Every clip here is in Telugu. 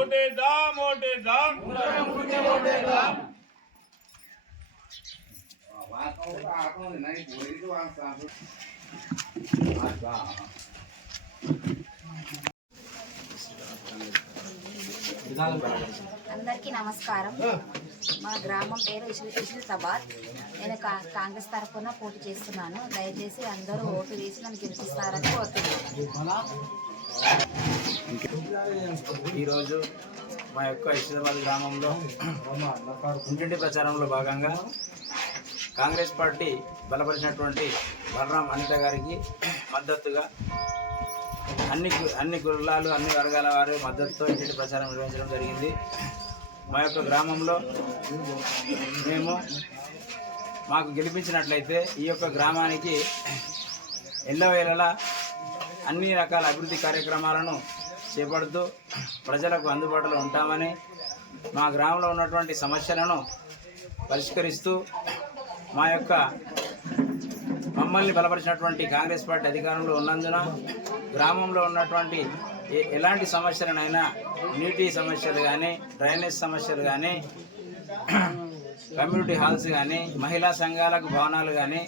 ఓటేద్దాం ఓటేద్దాం అందరికీ నమస్కారం. మా గ్రామం పేరు ఇస్లామాబాద్. నేను కాంగ్రెస్ తరఫున పోటీ చేస్తున్నాను. దయచేసి అందరూ ఓటు వేసి నన్ను గెలిపిస్తారని కోరుతున్నాను. ఈరోజు మా యొక్క ఇస్లామాబాద్ గ్రామంలో ఇంటింటి ప్రచారంలో భాగంగా కాంగ్రెస్ పార్టీ బలపరిచినటువంటి బలరాం అనిత గారికి మద్దతుగా అన్ని కులాలు అన్ని వర్గాల వారి మద్దతుతో ఇంటింటి ప్రచారం నిర్వహించడం జరిగింది. మా యొక్క గ్రామంలో మాకు గెలిపించినట్లయితే ఈ యొక్క గ్రామానికి ఎల్లవేళలా అన్ని రకాల అభివృద్ధి కార్యక్రమాలను చేపడుతూ ప్రజలకు అందుబాటులో ఉంటామని, మా గ్రామంలో ఉన్నటువంటి సమస్యలను పరిష్కరిస్తూ మమ్మల్ని బలపరిచినటువంటి కాంగ్రెస్ పార్టీ అధికారంలో ఉన్నందున గ్రామంలో ఉన్నటువంటి ఎలాంటి సమస్యలనైనా, నీటి సమస్యలు కానీ, డ్రైనేజ్ సమస్యలు కానీ, కమ్యూనిటీ హాల్స్ కానీ, మహిళా సంఘాలకు భవనాలు కానీ,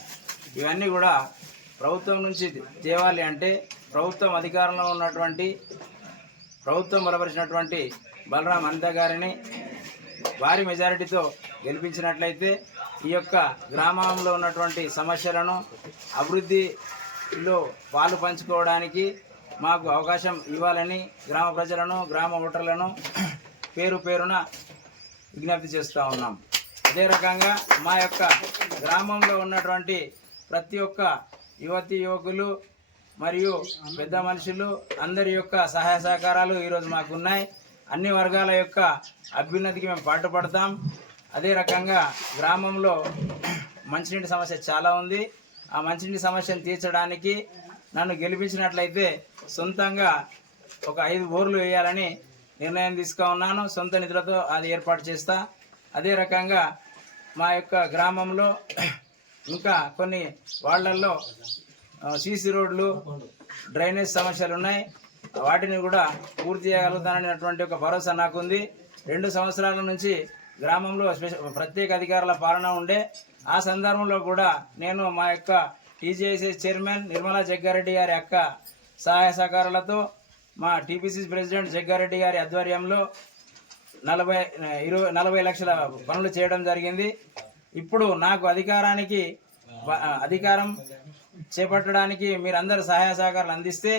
ఇవన్నీ కూడా ప్రభుత్వం నుంచి తేవాలి అంటే ప్రభుత్వం అధికారంలో ఉన్నటువంటి ప్రభుత్వం బలపరిచినటువంటి బలరాం అనిత గారిని భారీ మెజారిటీతో గెలిపించినట్లయితే ఈ యొక్క గ్రామంలో ఉన్నటువంటి సమస్యలను అభివృద్ధిలో పాలు పంచుకోవడానికి మాకు అవకాశం ఇవ్వాలని గ్రామ ప్రజలను, గ్రామ ఓటర్లను పేరు పేరున విజ్ఞప్తి చేస్తూ ఉన్నాం. అదే రకంగా మా యొక్క గ్రామంలో ఉన్నటువంటి ప్రతి ఒక్క యువతి యువకులు మరియు పెద్ద మనుషులు అందరి యొక్క సహాయ సహకారాలు ఈరోజు మాకున్నాయి. అన్ని వర్గాల యొక్క అభ్యున్నతికి మేము పాటుపడతాం. అదే రకంగా గ్రామంలో మంచినీటి సమస్య చాలా ఉంది. ఆ మంచినీటి సమస్యను తీర్చడానికి నన్ను గెలిపించినట్లయితే సొంతంగా ఒక 5 బోర్లు వేయాలని నిర్ణయం తీసుకున్నాను. సొంత నిధులతో అది ఏర్పాటు చేస్తా. అదే రకంగా మా యొక్క గ్రామంలో ఇంకా కొన్ని వార్డులలో సీసీ రోడ్లు, డ్రైనేజ్ సమస్యలు ఉన్నాయి. వాటిని కూడా పూర్తి చేయగలుగుతాననేటువంటి ఒక భరోసా నాకుంది. 2 సంవత్సరాల నుంచి గ్రామంలో ప్రత్యేక అధికారుల పాలన ఉండే ఆ సందర్భంలో కూడా నేను మా యొక్క టీజేఎస్ఏ చైర్మన్ నిర్మలా జగ్గారెడ్డి గారి యొక్క సహాయ సహకారాలతో, మా టీపీసీసీ ప్రెసిడెంట్ జగ్గారెడ్డి గారి ఆధ్వర్యంలో 40 లక్షల పనులు చేయడం జరిగింది. ఇప్పుడు నాకు అధికారం చేపట్టడానికి మీరందరూ సహాయ సహకారాలు అందిస్తే